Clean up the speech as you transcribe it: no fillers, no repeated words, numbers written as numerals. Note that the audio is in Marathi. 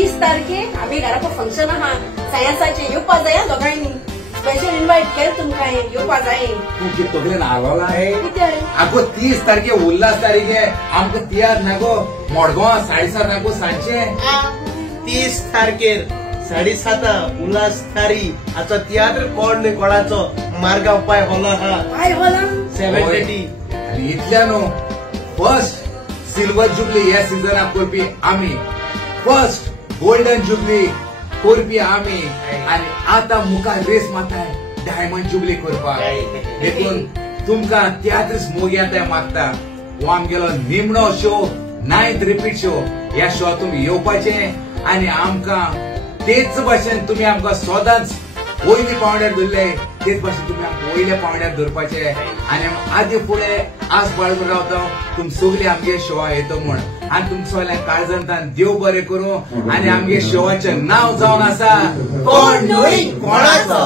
30 तारखेक आम्ही घराको फंक्शन आहा सायन्साचे येवपा जाय दोगांनी स्पेशल इन्वाइट केलं तुमका येवपा जाय तू कितोगलेन आलोला आहे कितें आगो 30 तारखे उल्हास तारीख आहे आमकां तियार नागो मडगांव 7:30 नागो सांजचे 30 तारखेर 7:30 उल्हास थारी आजचो तियात्र कोण न्ही कोणाचो मार्गाव पाय होला हा काय होला 7:30 आणि इतल्या न्हू फर्स्ट सिल्वर जुबली ह्या सिजनाक करपी आमी फर्स्ट गोल्डन जुबली करपी आमी आणि आता मुखार रेस मारताय डायमंड जुबली करपाक देखून तुमकां तियात्रच मोग येताय मागता हो आमगेलो निमणो शो 9th रिपीट शो ह्या शो तुमी येवपाचे आणि आमकां तेच भाशेन तुमी आमकां सदांच वयले पावंड्यार धरले तेच भाशेन तुमी आमकां वयल्या पावंड्यार धरपाचे आणि आदी फुडें आस बाळगून रावता तुमी सगळी आमगे शोआ येतो म्हण आणि तुमचो सगळ्यांक काळजांतान देव बरें करूं आणि आमगे शोआचें नांव जावन आसा कोण न्हय कोणाचो